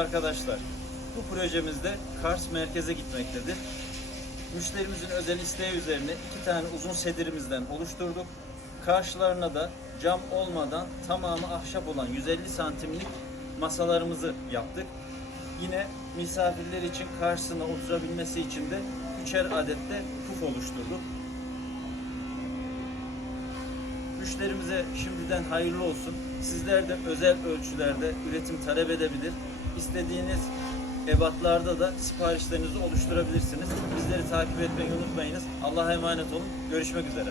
arkadaşlar. Bu projemizde Kars merkeze gitmektedir. Müşterimizin özel isteği üzerine iki tane uzun sedirimizden oluşturduk. Karşılarına da cam olmadan tamamı ahşap olan 150 santimlik masalarımızı yaptık. Yine misafirler için karşısına oturabilmesi için de üçer adette puf oluşturduk. Müşterimize şimdiden hayırlı olsun. Sizler de özel ölçülerde üretim talep edebilir. İstediğiniz ebatlarda da siparişlerinizi oluşturabilirsiniz. Bizleri takip etmeyi unutmayınız. Allah'a emanet olun. Görüşmek üzere.